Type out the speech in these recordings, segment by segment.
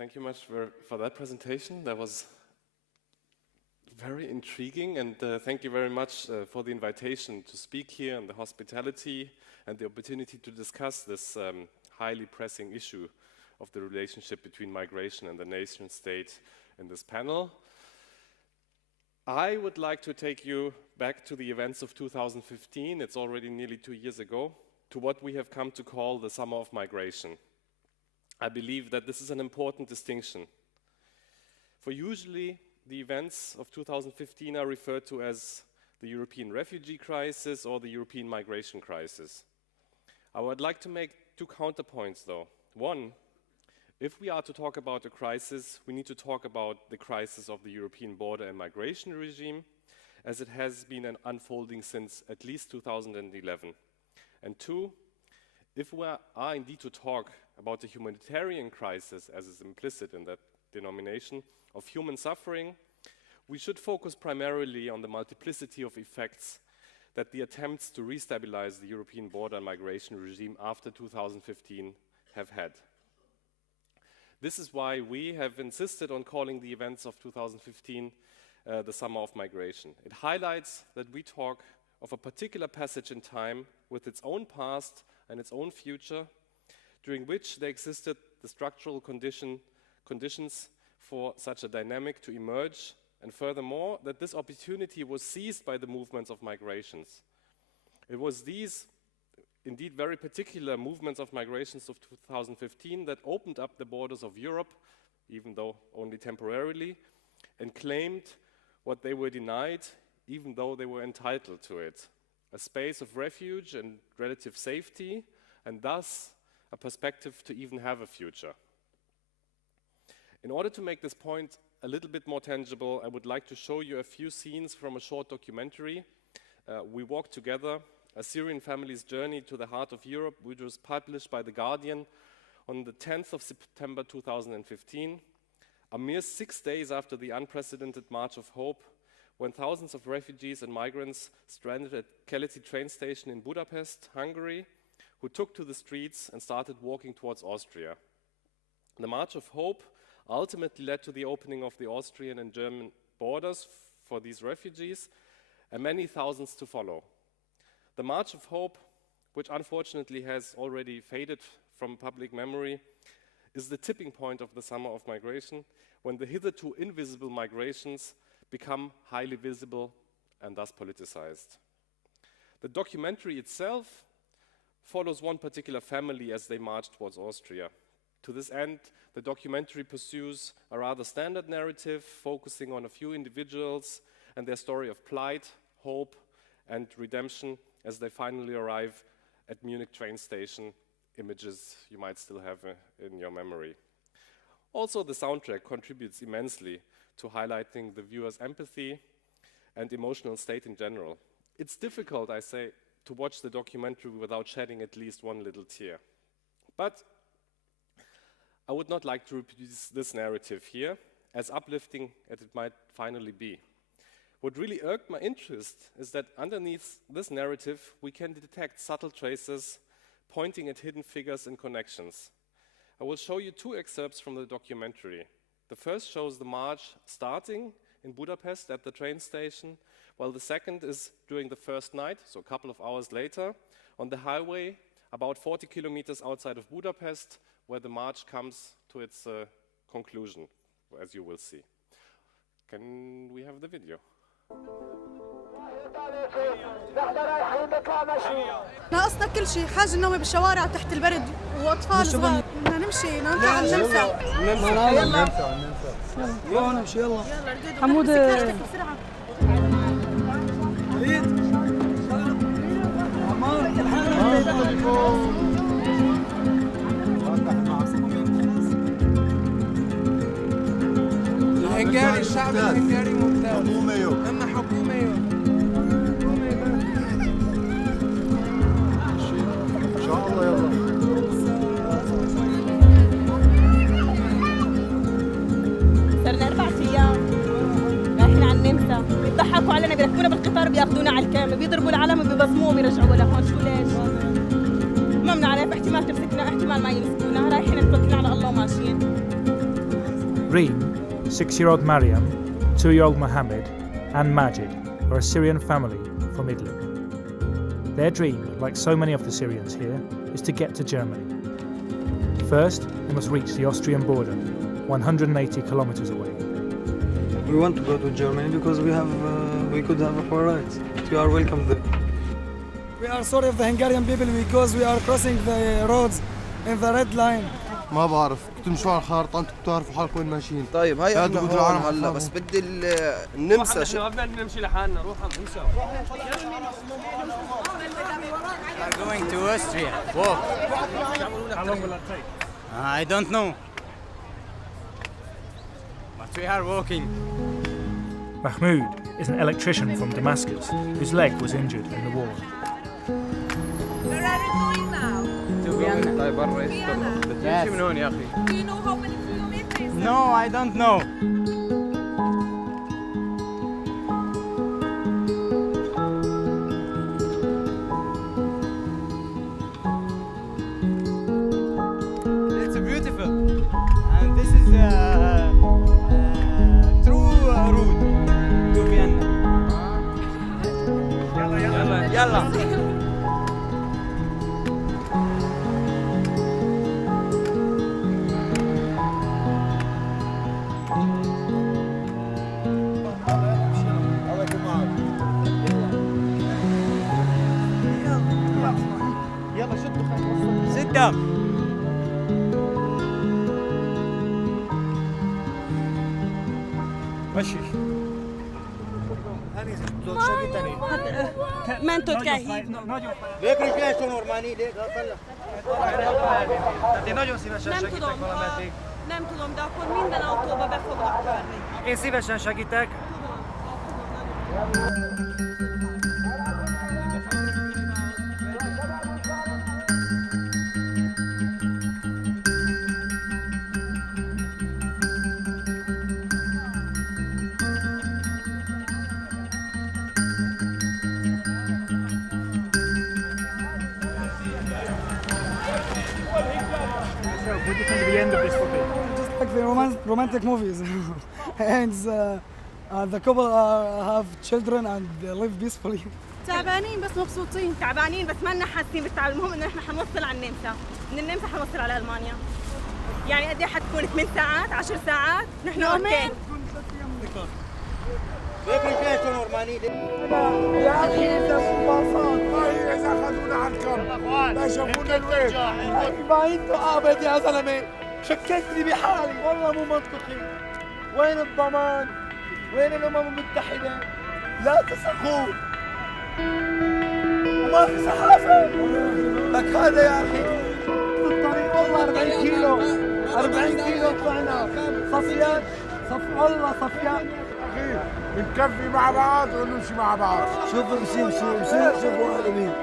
Thank you much for that presentation. That was very intriguing, and thank you very much for the invitation to speak here and the hospitality and the opportunity to discuss this highly pressing issue of the relationship between migration and the nation state in this panel. I would like to take you back to the events of 2015, it's already nearly 2 years ago, to what we have come to call the summer of migration. I believe that this is an important distinction. For usually, the events of 2015 are referred to as the European refugee crisis or the European migration crisis. I would like to make 2 counterpoints though. One, if we are to talk about a crisis, we need to talk about the crisis of the European border and migration regime, as it has been unfolding since at least 2011. And 2, if we are indeed to talk about the humanitarian crisis, as is implicit in that denomination, of human suffering, we should focus primarily on the multiplicity of effects that the attempts to restabilize the European border and migration regime after 2015 have had. This is why we have insisted on calling the events of 2015 the summer of migration. It highlights that we talk of a particular passage in time with its own past and its own future, during which there existed the structural conditions for such a dynamic to emerge, and furthermore, that this opportunity was seized by the movements of migrations. It was these, indeed very particular movements of migrations of 2015 that opened up the borders of Europe, even though only temporarily, and claimed what they were denied, even though they were entitled to it. A space of refuge and relative safety, and thus a perspective to even have a future. In order to make this point a little bit more tangible, I would like to show you a few scenes from a short documentary. We Walk Together, a Syrian family's journey to the heart of Europe, which was published by The Guardian on the 10th of September 2015, a mere 6 days after the unprecedented March of Hope, when thousands of refugees and migrants stranded at Keleti train station in Budapest, Hungary, who took to the streets and started walking towards Austria. The March of Hope ultimately led to the opening of the Austrian and German borders for these refugees, and many thousands to follow. The March of Hope, which unfortunately has already faded from public memory, is the tipping point of the summer of migration, when the hitherto invisible migrations become highly visible and thus politicized. The documentary itself follows one particular family as they march towards Austria. To this end, the documentary pursues a rather standard narrative, focusing on a few individuals and their story of plight, hope, and redemption as they finally arrive at Munich train station, images you might still have in your memory. Also, the soundtrack contributes immensely to highlighting the viewer's empathy and emotional state in general. It's difficult, I say, to watch the documentary without shedding at least one little tear. But I would not like to reproduce this narrative here, as uplifting as it might finally be. What really irked my interest is that underneath this narrative, we can detect subtle traces pointing at hidden figures and connections. I will show you 2 excerpts from the documentary. The first shows the march starting in Budapest at the train station, while the second is during the first night, so a couple of hours later, on the highway about 40 kilometers outside of Budapest, where the march comes to its conclusion, as you will see. Can we have the video? ناقصنا كل شيء، حاجة النوم بالشوارع تحت البرد وأطفال صغار. بدنا نمشي نطلع على النمسا. يلا نمشي يلا. حمود بسرعة. الهنغاري الشعب الهنغاري ممتاز. أما حكومة إن شاء الله يلا. صرنا 4 أيام رايحين على النمسا، بيضحكوا علينا، بيركبونا بالقطار بياخذونا على الكامل، بيضربوا العلم وبيبصموهم يرجعوا لهون. شو ليش؟ ما بنعرف، احتمال تمسكنا احتمال ما يمسكونا، رايحين نتوكل على الله وماشيين. Reem, 6-year-old Mariam, 2-year-old Mohammed, and Majid are a Syrian family from Idlib. Their dream, like so many of the Syrians here, is to get to Germany. First, they must reach the Austrian border, 180 kilometers away. We want to go to Germany because we could have our rights. We are welcome there. We are sorry of the Hungarian people because we are crossing the roads in the red line. ما بعرف كنت مشوا على الخارطة انتم بتعرفوا حالكم وين ماشيين. طيب هاي احنا هون هلا بس بدي النمسا احنا ما بدنا نمشي لحالنا روح نمشي. We are going to Austria. Walk. How long will that take? I don't know. But we are walking. Mahmoud is an electrician from Damascus whose leg was injured in the war. Where are you going now? To Vienna. طيب برا يستر. Yes. من هون يا اخي. Do you know how many kilometers? No, I don't know. It's beautiful, and this is true route to Vienna. يلا. Sit down. مشي. منتو كاهي ليك رجعت نورماني ليك Nem tudom, de akkor minden autóba be foglak törni. Én szívesen segítek. What do you think of the end of this movie? Just like the romantic movies. And the couple have children and they live peacefully. تعبانين بس مبسوطين. تعبانين بس ما لنا حاسين بالتعب، المهم انه احنا حنوصل على النمسا، من النمسا حنوصل على المانيا. يعني قد ايه حتكون 8 ساعات 10 ساعات؟ نحن اوكي. ليك رجعت نورماني يا اخي الباصات ما هي اذا اخذونا على الكم ما شافونا الوين. ما انتوا ابد يا زلمه شككتني بحالي والله مو منطقي. وين الضمان؟ وين الامم المتحده؟ لا تسخوا وما في صحافه. لك هذا يا اخي الطريق والله 40 كيلو 40 كيلو طلعنا صفيان والله صفيان. اخي بنكفي مع بعض ونمشي مع بعض. شوفوا مسير شوفوا هذا مين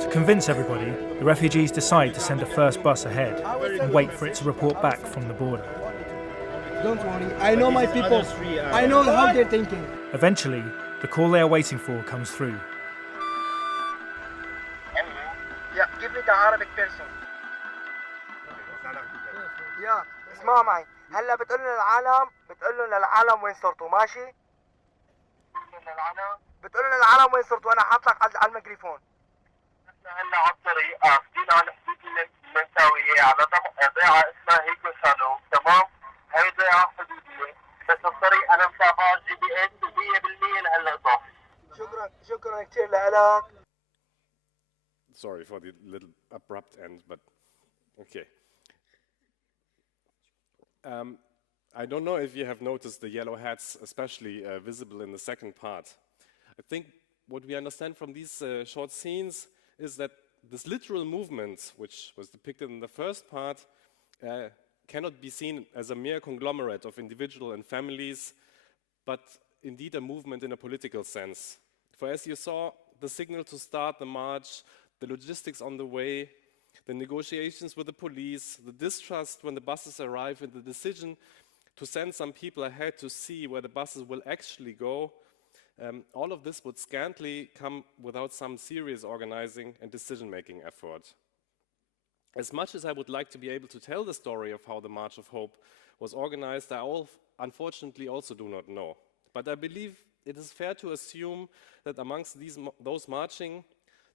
To convince everybody, the refugees decide to send a first bus ahead and wait for it to report back from the border. Don't worry, I know my people. I know how they're thinking. Eventually, the call they are waiting for comes through. Yeah, give me the Arabic person. يا اسمعوا معي، هلا بتقول للعالم وين صرتوا ماشي؟ بتقول للعالم وين صرتوا، انا حاط لك على الميكروفون. احنا هلا على الطريق قاصدين على حدود النمساوية على ضيعة اسمها هيكوسانو، تمام؟ هي ضيعة حدودية، بس الطريق انا متابع GPS 100% لهلا اضافي. شكرا كثير لك. Sorry for the little abrupt end, but okay. I don't know if you have noticed the yellow hats, especially visible in the second part. I think what we understand from these short scenes is that this literal movement, which was depicted in the first part, cannot be seen as a mere conglomerate of individual and families, but indeed a movement in a political sense. For as you saw, the signal to start the march, the logistics on the way, the negotiations with the police, the distrust when the buses arrive, and the decision to send some people ahead to see where the buses will actually go, all of this would scantily come without some serious organizing and decision-making effort. As much as I would like to be able to tell the story of how the March of Hope was organized, I unfortunately also do not know. But I believe it is fair to assume that amongst those marching,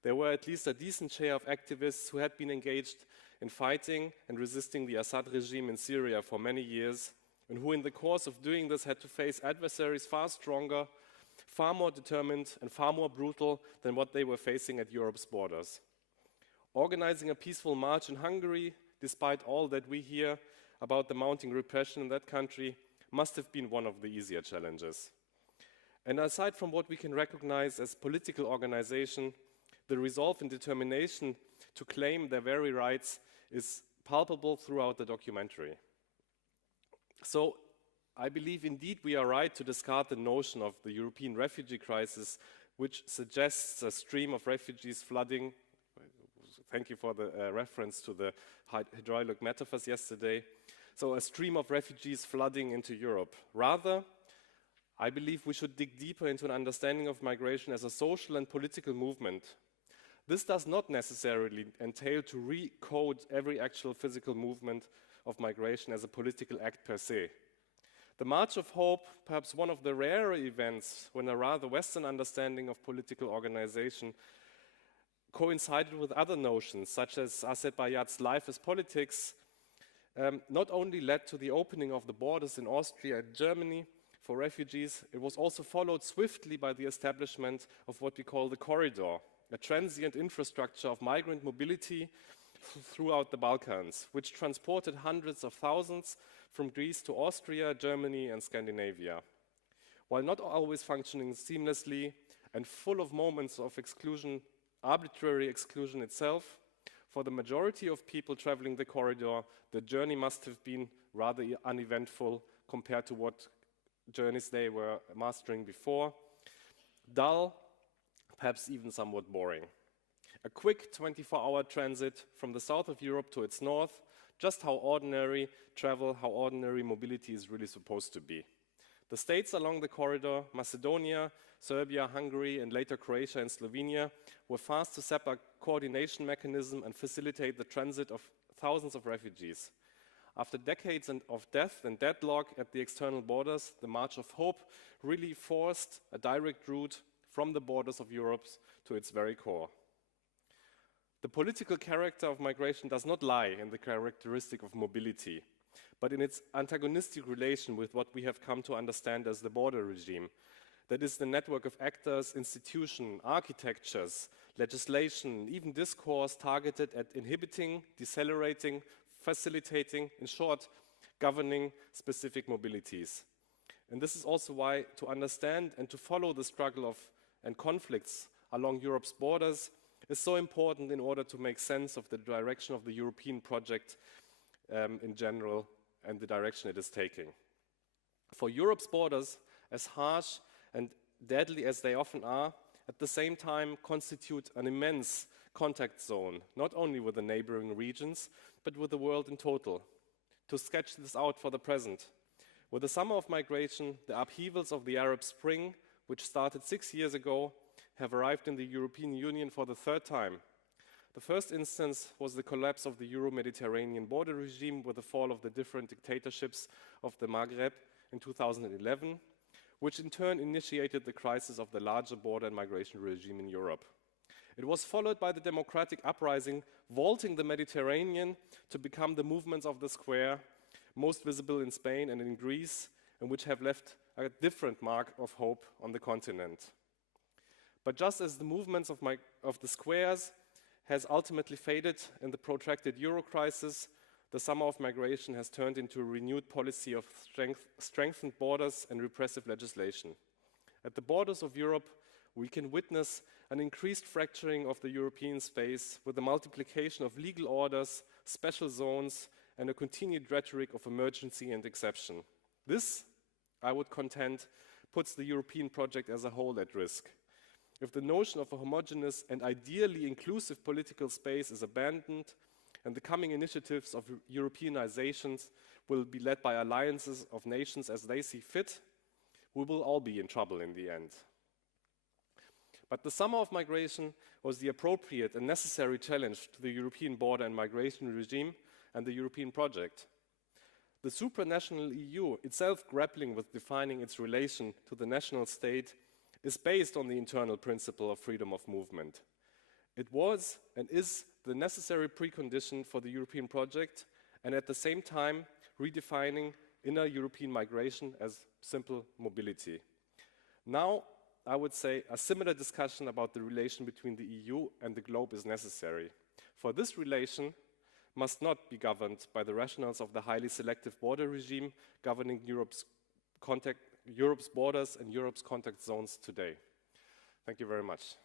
there were at least a decent share of activists who had been engaged in fighting and resisting the Assad regime in Syria for many years, and who in the course of doing this had to face adversaries far stronger, far more determined, and far more brutal than what they were facing at Europe's borders. Organizing a peaceful march in Hungary, despite all that we hear about the mounting repression in that country, must have been one of the easier challenges. And aside from what we can recognize as political organization, the resolve and determination to claim their very rights is palpable throughout the documentary. So I believe indeed we are right to discard the notion of the European refugee crisis, which suggests a stream of refugees flooding. Thank you for the reference to the hydraulic metaphors yesterday. So a stream of refugees flooding into Europe. Rather, I believe we should dig deeper into an understanding of migration as a social and political movement. This does not necessarily entail to recode every actual physical movement of migration as a political act per se. The March of Hope, perhaps one of the rarer events when a rather Western understanding of political organization coincided with other notions, such as Asset Bayat's Life as Politics, not only led to the opening of the borders in Austria and Germany for refugees, it was also followed swiftly by the establishment of what we call the corridor, a transient infrastructure of migrant mobility throughout the Balkans, which transported hundreds of thousands from Greece to Austria, Germany, and Scandinavia. While not always functioning seamlessly and full of moments of exclusion, arbitrary exclusion itself, for the majority of people traveling the corridor, the journey must have been rather uneventful compared to what journeys they were mastering before. Dull, perhaps even somewhat boring. A quick 24-hour transit from the south of Europe to its north, just how ordinary travel, how ordinary mobility is really supposed to be. The states along the corridor, Macedonia, Serbia, Hungary, and later Croatia and Slovenia, were fast to set up a coordination mechanism and facilitate the transit of thousands of refugees. After decades of death and deadlock at the external borders, the March of Hope really forced a direct route from the borders of Europe to its very core. The political character of migration does not lie in the characteristic of mobility, but in its antagonistic relation with what we have come to understand as the border regime. That is the network of actors, institutions, architectures, legislation, even discourse targeted at inhibiting, decelerating, facilitating, in short, governing specific mobilities. And this is also why to understand and to follow the struggle and conflicts along Europe's borders is so important in order to make sense of the direction of the European project in general and the direction it is taking. For Europe's borders, as harsh and deadly as they often are, at the same time constitute an immense contact zone, not only with the neighboring regions, but with the world in total. To sketch this out for the present, with the summer of migration, the upheavals of the Arab Spring, which started 6 years ago, have arrived in the European Union for the third time. The first instance was the collapse of the Euro-Mediterranean border regime with the fall of the different dictatorships of the Maghreb in 2011, which in turn initiated the crisis of the larger border and migration regime in Europe. It was followed by the democratic uprising, vaulting the Mediterranean to become the movements of the square, most visible in Spain and in Greece, and which have left a different mark of hope on the continent. But just as the movements of the squares has ultimately faded in the protracted Euro crisis, the summer of migration has turned into a renewed policy of strengthened borders and repressive legislation. At the borders of Europe, we can witness an increased fracturing of the European space with the multiplication of legal orders, special zones, and a continued rhetoric of emergency and exception. This, I would contend, puts the European project as a whole at risk. If the notion of a homogeneous and ideally inclusive political space is abandoned, and the coming initiatives of Europeanizations will be led by alliances of nations as they see fit, we will all be in trouble in the end. But the summer of migration was the appropriate and necessary challenge to the European border and migration regime and the European project. The supranational EU, itself grappling with defining its relation to the national state, is based on the internal principle of freedom of movement. It was and is the necessary precondition for the European project, and at the same time redefining inner European migration as simple mobility. Now, I would say a similar discussion about the relation between the EU and the globe is necessary. For this relation must not be governed by the rationales of the highly selective border regime governing Europe's borders and Europe's contact zones today. Thank you very much.